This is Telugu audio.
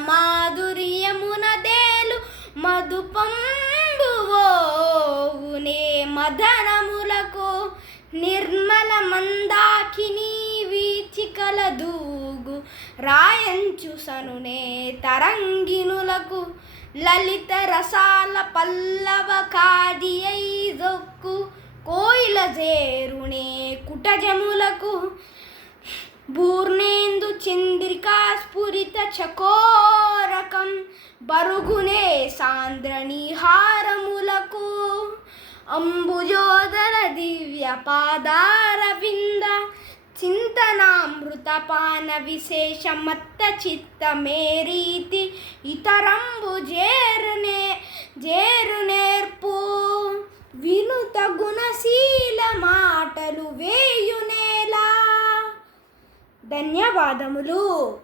మాధుర్యమునదేలు మధుపంబువోవునే మదనములకు నిర్మల మందాకిని వీచికల దూగు రాయంచు సనునే తరంగిణులకు లలిత రసాల పల్లవ కాదియై దొక్కు కోయిల జేరునే కుటజములకు భూర్ణేందు చంద్రికా స్ఫురిత చకోరకం బరుగునే సాంద్రని హారములకు అంబుజోదర దివ్య పాదారవింద చింతనామృతపాన విశేష మత్త చిత్త మేరీతి ఇతరంబు జేరునేర్పు వినుత గుణశీల మాటలు వేయునేలా. ధన్యవాదములు.